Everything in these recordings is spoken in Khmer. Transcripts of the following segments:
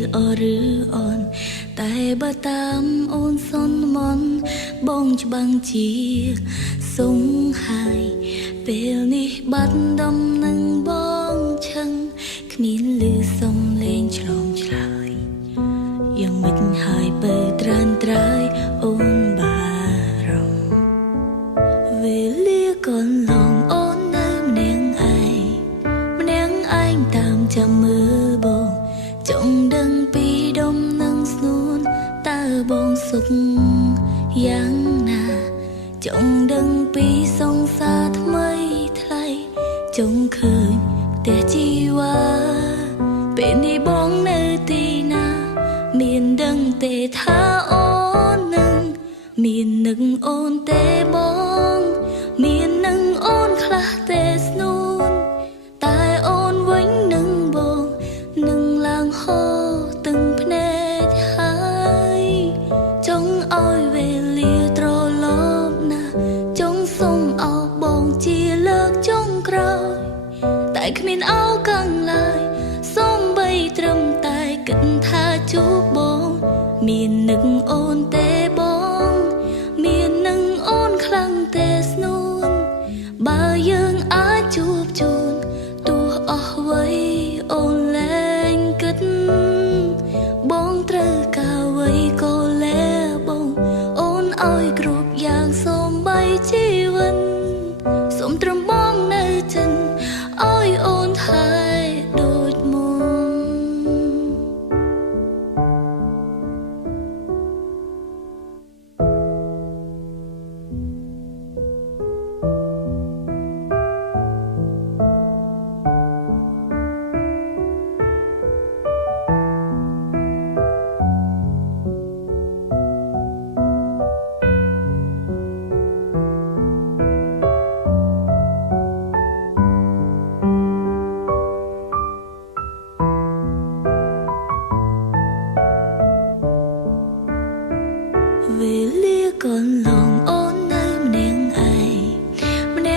ពេលអឬអនតែបើតាមអូនសនមនបងច្បាំងជាសុងហើយពេលនេះបាត់ដំនឹងបងឈឹងគ្មានលឺសំឡេងឆ្លងឆ្លើយយ៉ាងមិនហើយបើត្រានត្រើយអូនបារម្ភវេលាកន្លងអូននៅម្នាក់ឯងតាមចាំមើលបងចង់ដឹងពីដុំនឹងស្នួនតើបងសុខយ៉ាងណាចង់ដឹងពីសង្សារថ្មីថ្លៃចង់ឃើញផ្ទះជីវ៉ាពេលនេះបងនៅទីណាមានដឹងទេថាអូននឹងមាននឹងអូនទេបងមាននឹងអូនខ្លះទេស្នួនតែអូនវិញនឹងបងនឹងឡើងហូរទាំងភ្នែកហើយចង់ឲ្យវេលាត្រឡប់ណាចង់សុំអោបងជាលើកចុងក្រោយតែគ្មានអោកੰឡើយសូមបីត្រឹមតែគិតថាជួបបងមាននឹងអូនទេបងមាននឹងអូនខ្លាំងទេស្នួនបើយើងអាចជួបជូនទោះអស់អ្វីអូនលែងគិតបងត្រូវការអ្វីក៏លែបងអូនឲ្យគ្រប់យ៉ាងសូមបីជីវិតសូមត្រឹមបងនៅចិនឲ្យអូនថែដូចមុនវេលាកន្លងអូននៅម្នា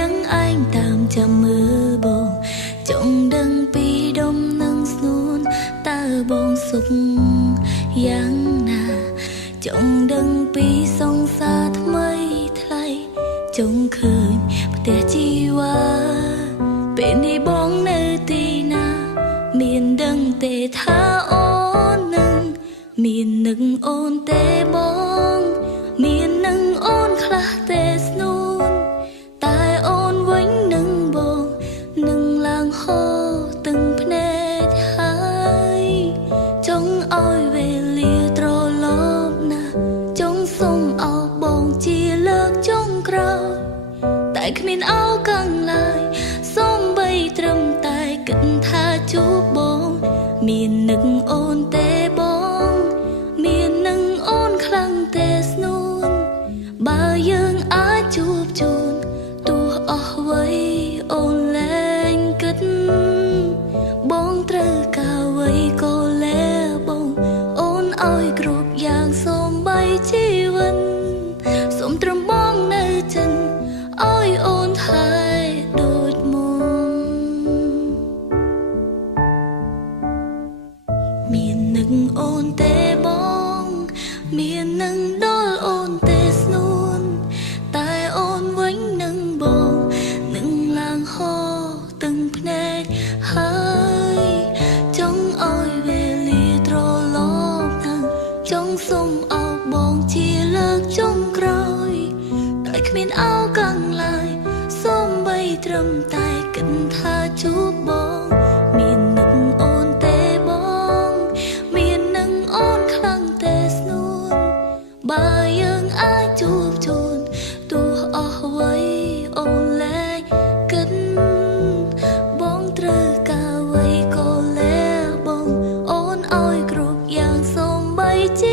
ក់ឯងតាមចាំមើលបងចង់ដឹងពីដុំនឹងស្នួនតើបងសុខយ៉ាងណាចង់ដឹងពីសង្សារថ្មីថ្លៃចង់ឃើញផ្ទះជីវ៉ាពេលនេះបងនៅទីណាមានដឹងទេថាអូននឹងមាននឹងអូនទេបងមាននឹងអូនខ្លះទេស្នួនតែអូនវិញនឹងបងនឹងឡើងហូរទាំងភ្នែកហើយចង់ឲ្យវេលាត្រឡប់ណាចង់សុំអោបងជាលើកចុងក្រោយតែគ្មានអោកੰឡើយសូមបីត្រឹមតែគិតថាជួបបងមាននឹងអូនទេបងមាននឹងអូនខ្លាំងទេស្នួនបើយើងអាចជួបជូនទោះអស់អ្វីអូនលែងគិតបងត្រូវការអ្វីក៏លែបងអូនឲ្យគ្រប់យ៉ាងសូមបីជីវិតសូមត្រឹមបងនៅចិនឲ្យអូនថែដូចមុនមាននឹងអូនទេបងមាននឹងដល់អូនទេស្នួនតែអូនវិញនឹងបងនឹងឡើងហូរទាំងភ្នែកហើយចង់ឲ្យវេលាត្រឡប់ណាចង់សុំអោបងជាលើកចុងក្រោយតែគ្មានអោកੰឡើយសូមបីត្រឹមតែគិតថាជួបបងមាននឹងអូនទេបងមាននឹងអូនខ្លាំងទេស្នួនបើយើងអាចជួបជូនទោះអស់អ្វីអូនលែងគិតបងត្រូវការអ្វីក៏លែបងអូនឲ្យគ្រប់យ៉ាងសូមបីជី